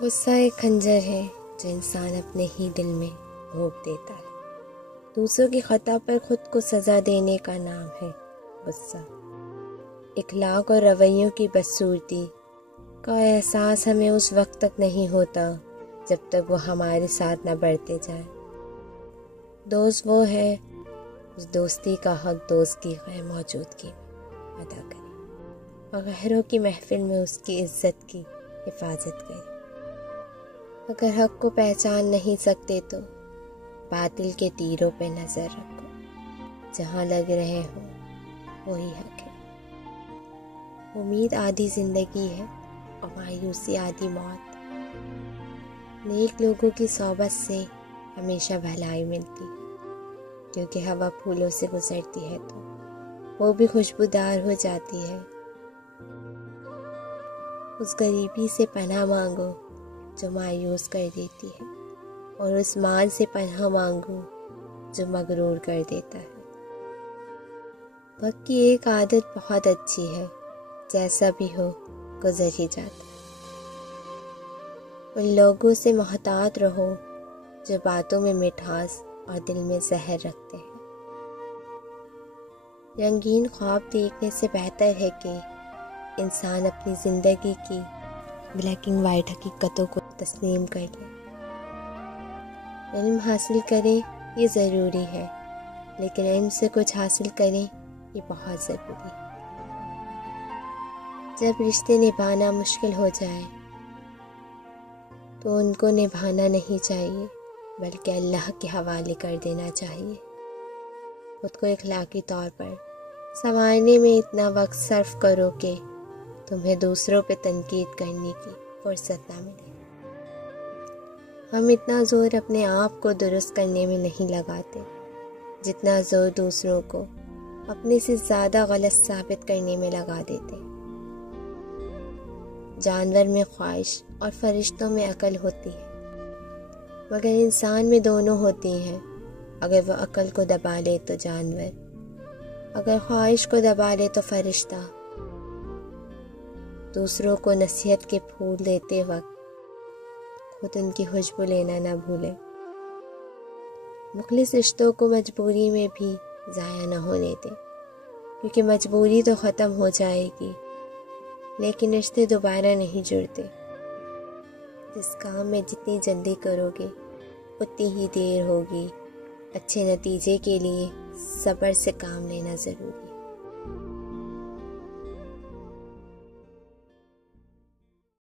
غصہ ایک خنجر ہے جو انسان اپنے ہی دل میں گھونپ دیتا ہے۔ دوسروں کی خطا پر خود کو سزا دینے کا نام ہے غصہ۔ اخلاق اور رویوں کی بدصورتی کا احساس ہمیں اس وقت تک نہیں ہوتا جب تک وہ ہمارے ساتھ نہ بڑھتے جائیں۔ دوست وہ ہے اس دوستی کا حق دوست کی غیر موجودگی میں ادا کرے اور غیروں کی محفل میں اس کی عزت کی حفاظت کرے۔ اگر حق کو پہچان نہیں سکتے تو باطل کے تیروں پہ نظر رکھو، جہاں لگ رہے ہو وہی حق ہے۔ امید آدھی زندگی ہے اور مایوسی آدھی موت۔ نیک لوگوں کی صحبت سے ہمیشہ بھلائی ملتی ہے، کیونکہ ہوا پھولوں سے گزرتی ہے تو وہ بھی خوشبودار ہو جاتی ہے۔ اس غریبی سے پناہ مانگو جو مایوس کر دیتی ہے، اور اس مال سے پناہ مانگو جو مغرور کر دیتا ہے۔ وقت کی ایک عادت بہت اچھی ہے، جیسا بھی ہو گزر ہی جاتا ہے۔ ان لوگوں سے محتاط رہو جو باتوں میں مٹھاس اور دل میں زہر رکھتے ہیں۔ رنگین خواب دیکھنے سے بہتر ہے کہ انسان اپنی زندگی کی بلیک اینڈ وائٹ حقیقتوں کو تسلیم کر لے۔ علم حاصل کریں یہ ضروری ہے، لیکن علم سے کچھ حاصل کریں یہ بہت ضروری ہے۔ جب رشتے نبھانا مشکل ہو جائے تو ان کو نبھانا نہیں چاہیے، بلکہ اللہ کے حوالے کر دینا چاہیے۔ خود کو اخلاقی طور پر سنوارنے میں اتنا وقت صرف کرو کہ تمہیں دوسروں پہ تنقید کرنے کی فرصت نہ ملے۔ ہم اتنا زور اپنے آپ کو درست کرنے میں نہیں لگاتے جتنا زور دوسروں کو اپنے سے زیادہ غلط ثابت کرنے میں لگا دیتے۔ جانور میں خواہش اور فرشتوں میں عقل ہوتی ہے، مگر انسان میں دونوں ہوتی ہیں۔ اگر وہ عقل کو دبا لے تو جانور، اگر خواہش کو دبا لے تو فرشتہ۔ دوسروں کو نصیحت کے پھول دیتے وقت خود ان کی خوشبو لینا نہ بھولیں۔ مخلص رشتوں کو مجبوری میں بھی ضائع نہ ہونے دیں، کیونکہ مجبوری تو ختم ہو جائے گی لیکن رشتے دوبارہ نہیں جڑتے۔ جس کام میں جتنی جلدی کرو گے اتنی ہی دیر ہوگی۔ اچھے نتیجے کے لیے صبر سے کام لینا ضروری ہے۔